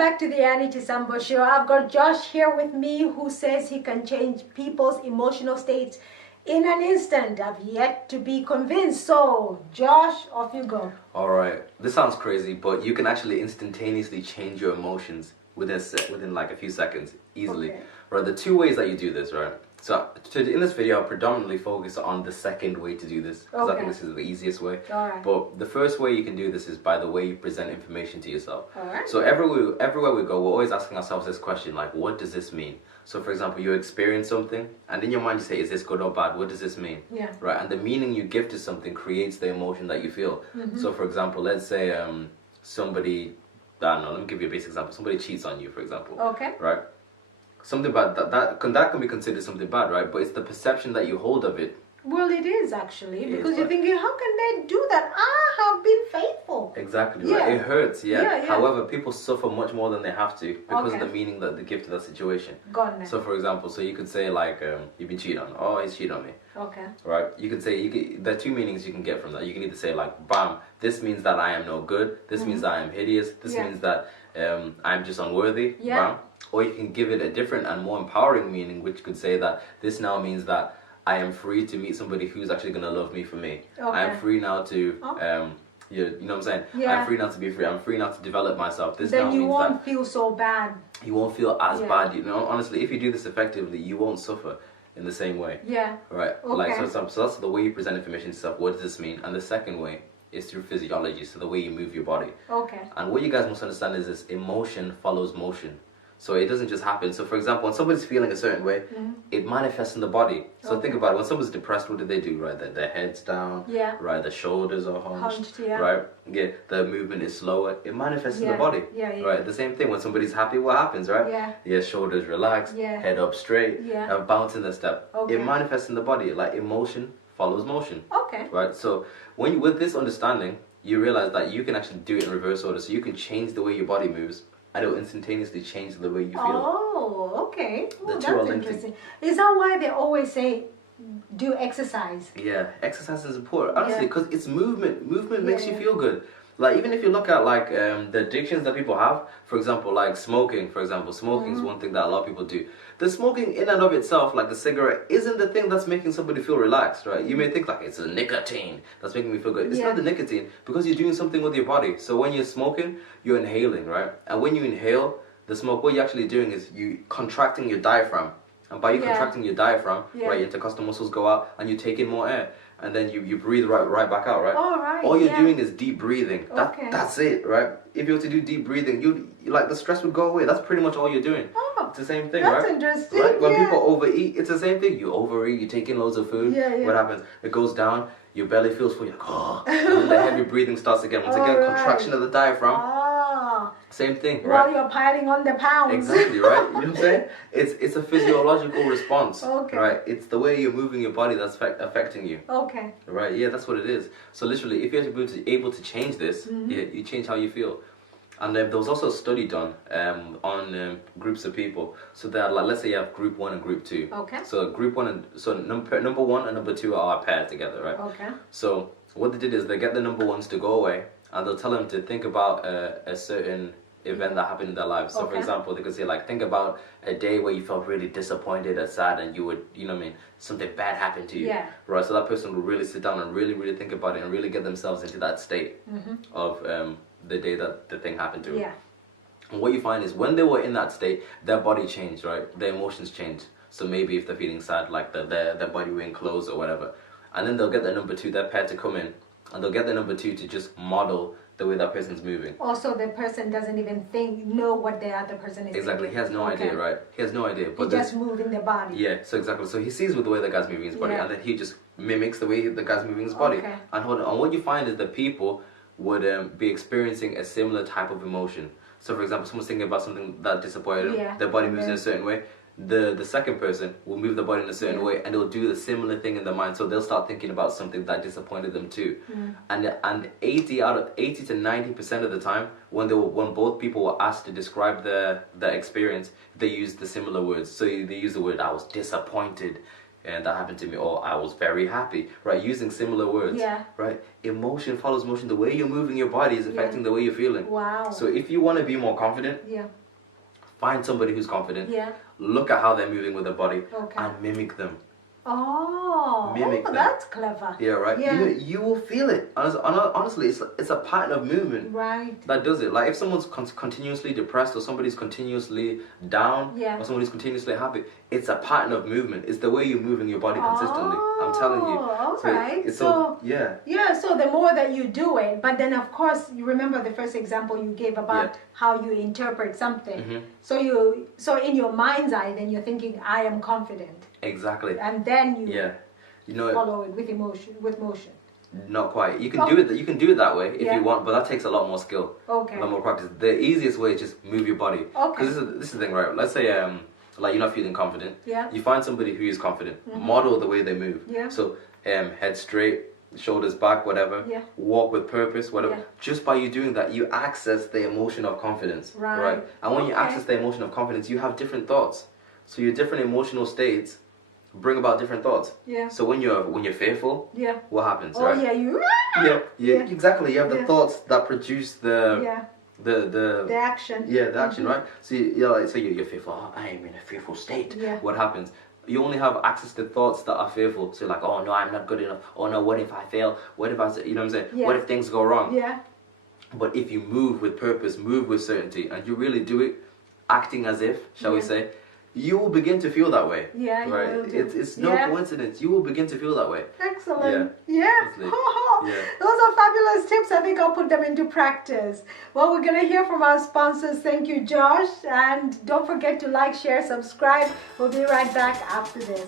back to the Chisambo Show. I've got Josh here with me who says he can change people's emotional states in an instant. I've yet to be convinced. So, Josh, off you go. Alright, this sounds crazy, but you can actually instantaneously change your emotions within like a few seconds, easily. Okay. Right, the two ways that you do this, right? So, in this video, I'll predominantly focus on the second way to do this, because I think this is the easiest way. Alright. But the first way you can do this is by the way you present information to yourself. Alright. So everywhere we go, we're always asking ourselves this question, like, what does this mean? So, for example, you experience something, and in your mind you say, is this good or bad? What does this mean? Yeah. Right, and the meaning you give to something creates the emotion that you feel. So, for example, let's say somebody, I don't know, let me give you a basic example. Somebody cheats on you, for example. Okay. Right? Something bad, that can be considered something bad, right? But it's the perception that you hold of it. Well, it is actually, because you're but- thinking, how can they do that? I have been faithful. Exactly, Yeah. right? It hurts, yeah. Yeah. However, people suffer much more than they have to because Okay. of the meaning that they give to that situation. Got it. So, for example, so you could say like, you've been cheated on. Oh, he's cheated on me. Okay. Right? You could say, there are two meanings you can get from that. You can either say like, bam, this means that I am no good. This means that I am hideous. This Yeah. means that I'm just unworthy. Yeah. Bam. Or you can give it a different and more empowering meaning, which could say that this now means that I am free to meet somebody who's actually going to love me for me. Okay. I am free now to, you know what I'm saying? Yeah. I'm free now to be free. I'm free now to develop myself. This Then now you means won't that feel so bad. you won't feel as Yeah. bad. You know, honestly, if you do this effectively, you won't suffer in the same way. Yeah. Right. Okay. Like so that's the way you present information to yourself. What does this mean? And the second way is through physiology, so the way you move your body. Okay. And what you guys must understand is this: emotion follows motion. So it doesn't just happen. So for example, when somebody's feeling a certain way, it manifests in the body. So think about it. When someone's depressed, what do? Right, their head's down. Yeah. Right, their shoulders are hunched. Yeah. Right. Yeah, the movement is slower. It manifests in the body. Yeah, yeah. Right. The same thing when somebody's happy. What happens? Right. Yeah. Yeah. Shoulders relaxed. Yeah. Head up straight. Yeah. Bounce in the step. Okay. It manifests in the body. Like emotion follows motion. Okay. Right. So with this understanding, you realize that you can actually do it in reverse order. So you can change the way your body moves, and it will instantaneously change the way you feel. Oh, okay. Oh, The two are that's linked. interesting. Is that why they always say do exercise? Yeah, exercise is important, honestly, because it's movement. Movement makes you Yeah. feel good. Like, even if you look at, like, the addictions that people have, for example, like smoking, for example. Smoking is one thing that a lot of people do. The smoking in and of itself, like the cigarette, isn't the thing that's making somebody feel relaxed, right? You may think, like, it's the nicotine that's making me feel good. It's Yeah. not the nicotine, because you're doing something with your body. So when you're smoking, you're inhaling, right? And when you inhale the smoke, what you're actually doing is you contracting your diaphragm. And by you contracting your diaphragm, right, your intercostal muscles go out and you take in more air. And then you breathe right back out, right? Oh, right, All you're yeah. doing is deep breathing. That's it, right? If you were to do deep breathing, you like the stress would go away. That's pretty much all you're doing. Oh, It's the same thing, that's right? interesting, Right? When yeah. people overeat, it's the same thing. You overeat, you take in loads of food. Yeah, yeah. What happens? It goes down, your belly feels full, you're like, oh. And then the heavy breathing starts again. Once again, Alright. contraction of the diaphragm. Ah. Same thing, While right? you're piling on the pounds. Exactly, right? You know what I'm saying? It's a physiological response, Okay. right? It's the way you're moving your body that's affecting you. Okay. Right, yeah, that's what it is. So literally, if you're able to change this, you change how you feel. And there was also a study done on groups of people. So there are, like, let's say you have group 1 and group 2. Okay. So group 1 and number 1 and number 2 are paired together, right? Okay. So what they did is they get the number 1s to go away, and they'll tell them to think about a certain event that happened in their lives. So for example, they could say, like, think about a day where you felt really disappointed or sad, and you would, you know what I mean, something bad happened to you. Yeah. Right, so that person will really sit down and really think about it and really get themselves into that state of the day that the thing happened to them. Yeah. And what you find is when they were in that state, their body changed, right? Their emotions changed. So maybe if they're feeling sad, like their body wearing clothes or whatever. And then they'll get their number 2, their pair, to come in, and they'll get their number 2 to just model the way that person's moving. Also, the person doesn't even know what the other person is Exactly, doing. he has no idea, right? He has no idea. But just moving the body. Yeah, so exactly. So he sees with the way the guy's moving his body, Yeah. and then he just mimics the way the guy's moving his body. Okay. And what you find is that people would be experiencing a similar type of emotion. So for example, someone's thinking about something that disappointed them, their body moves in a certain way. The second person will move the body in a certain way, and they'll do the similar thing in their mind. So they'll start thinking about something that disappointed them too. And 80 to 90% of the time, when both people were asked to describe their experience, they used the similar words. So they use the word, I was disappointed and that happened to me, or I was very happy, right? Using similar words, Yeah. right? Emotion follows motion. The way you're moving your body is affecting the way you're feeling. Wow. So if you want to be more confident, Yeah. find somebody who's confident. Yeah. Look at how they're moving with their body, Okay. and mimic them. Oh, them. that's clever. Yeah, right. Yeah. You will feel it. Honestly, it's a pattern of movement. Right. That does it. Like if someone's continuously depressed, or somebody's continuously down, Yeah. or somebody's continuously happy, it's a pattern of movement. It's the way you're moving your body consistently. I'm telling you. All So right. It's So yeah. yeah, so the more that you do it, but then of course you remember the first example you gave about how you interpret something. Mhm. So in your mind's eye, then you're thinking, I am confident, Exactly. and then you You know, follow it with motion. not quite. You can do it. You can do it that way if Yeah. you want, but that takes a lot more skill, Okay. a lot more practice. The easiest way is just move your body. Okay. Because this is the thing, right? Let's say like you're not feeling confident. Yeah. You find somebody who is confident. Model the way they move. Yeah. So head straight, shoulders back, whatever. Yeah. Walk with purpose, whatever. Yeah. Just by you doing that, you access the emotion of confidence. Right. And when you Okay. access the emotion of confidence, you have different thoughts. So your different emotional states bring about different thoughts. Yeah. So when you're fearful, Yeah. what happens? Oh right? yeah, you. Yeah, exactly. You have the Yeah. thoughts that produce the Yeah. the action. yeah, the action, right? So you're like, so you're fearful. Oh, I am in a fearful state. Yeah. What happens? You only have access to thoughts that are fearful. So you're like, oh no, I'm not good enough. Oh no, what if I fail? What if you know what I'm saying? Yeah. What if things go wrong? Yeah. But if you move with purpose, move with certainty, and you really do it, acting as if, shall we say, you will begin to feel that way. Yeah, you right? will do. It's no coincidence. You will begin to feel that way. Excellent. Yeah. Honestly. Yeah. Those are fabulous tips. I think I'll put them into practice. Well, we're going to hear from our sponsors. Thank you, Josh. And don't forget to like, share, subscribe. We'll be right back after this.